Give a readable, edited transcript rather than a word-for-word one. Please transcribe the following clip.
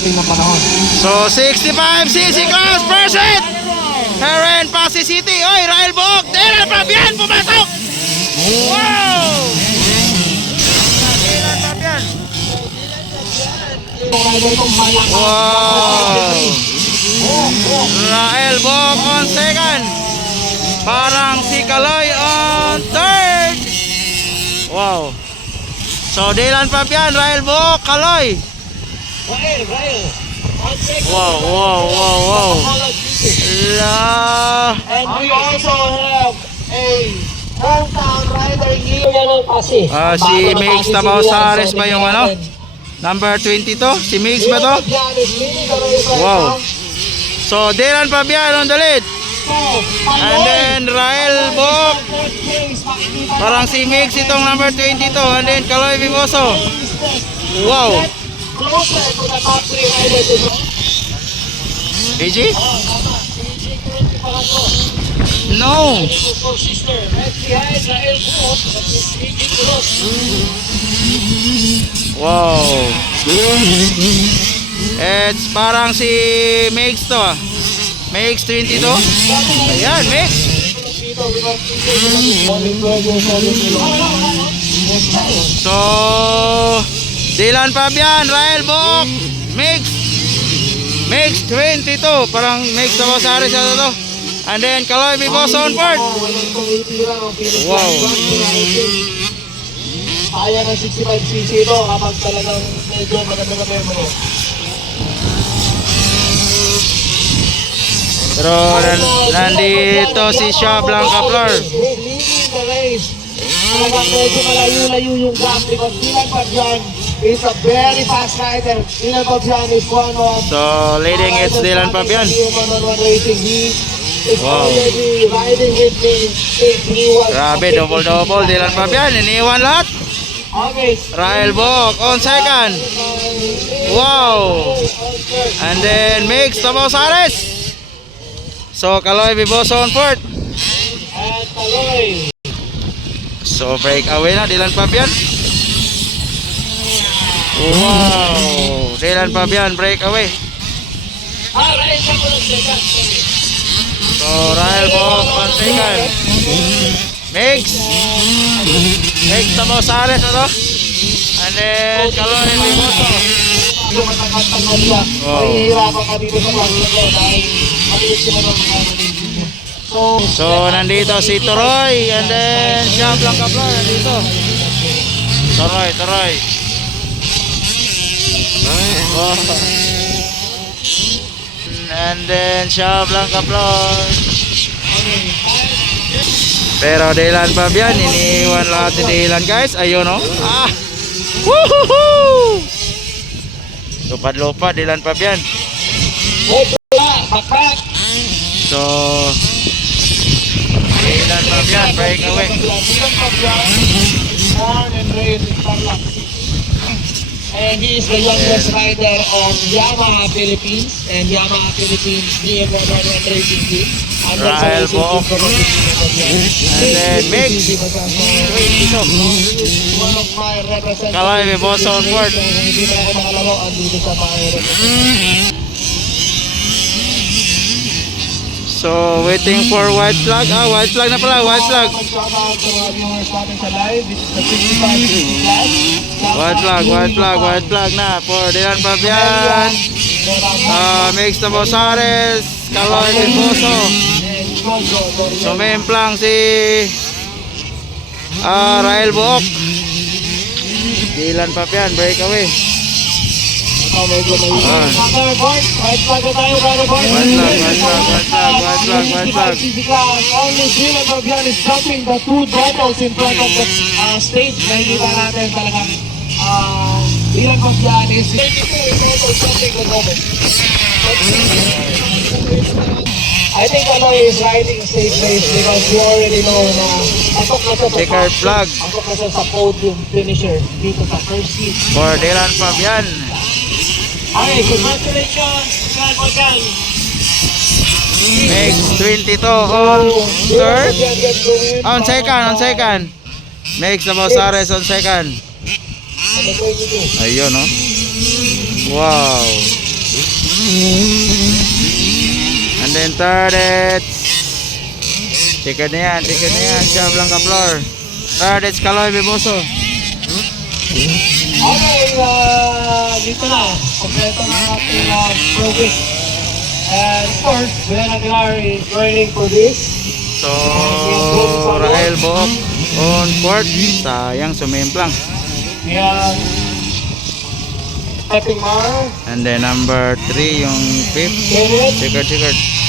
pagdating ng panahon. So 65cc class pursuit here in Pasig City. Oy, Rael Buok, Dylan Fabian pumasok. Wow! Dylan Fabian. Wow! Rael Buok on second. Parang si Kaloy on third. Wow. So Dylan Fabian, Rael Buok, Kaloy. Wow, wow, wow, wow. La. And we also have a hometown rider here ng Pasig. Si Mix Tabausares ba yung ano? Number 22? Si Mix ba to? Wow. So Dylan Fabian on the lead. And then Rael Buok. Parang si Mix itong number 22. And then Kaloy Vivoso. Wow. AJ? No. Wow. It's parang si Mix to ah. Mix 22. Ayan, Mix. So Dylan Fabian, Rael Buok, Mix 22. Parang Mix Tabausares siya to. And then Kaloy Vivoso on board. Wow. Kaya ng 65cc ito kapag talagang medyo maganda mo. Pero nandito si Shah Blanca Flor. Talagang medyo malayo-layo yung gap because Dylan Fabian is a very fast rider. Dylan Fabian is one of So leading it's Dylan Fabian. Wow. Grabe, double-double Dylan Fabian. Iniwan lahat. Rael Buok on second. Wow. And then Mix Tabausares. So Kaloy Vivoso on fourth. So breakaway na Dylan Fabian. Wow. Dylan Fabian breakaway. So Rael Buok on second. Mix Tabausares ano? And then Kaloy Vivoso. So nandito si Toroy and then Shah Blanca Flor nandito. Toroy. Oh. And then Shah Blanca Flor. Pero Dylan Fabian, iniwan lahat ni Dylan guys. Ayun o. Ah. Woohoo! Lupad-lupad Dylan Fabian. So Dylan Fabian breakaway. And he is the youngest rider of Yamaha Philippines and Yamaha Philippines DM111 Racing Team. Rael Buok. And then Mix. Kaloy Vivoso on board. So waiting for white flag. White flag na pala, white flag. White flag na for Dylan Fabian. Mix Tabausares, Kaloy Vivoso. So memplang si Rael Buok. Dylan Fabian breakaway. White flag. Only Dylan Fabian is dropping the two bottles in front of the stage. Nakikita natin talagang Dylan Fabian is 22 bottles dropping the moment. I think Kaloy is riding safe race because you already know na pasok na siya Checkered flag. Pasok na siya sa podium finisher dito sa first seat. For Dylan Fabian. Okay, congratulations, Dylan Fabian. Mix 22 on third. On second. Mix Tabausares on second. Ayun no. Wow. And then third, it's chicken na yan, Chef Blanca Flor. Third, it's Kaloy Biboso. Okay, dito na. Kompleto na ating progress. And of course, Ben Aguilar is joining for this. So, Rahel Book on court. Sayang, sumimplang. We have Stepping Mar. And then number 3, yung fifth. Checkered.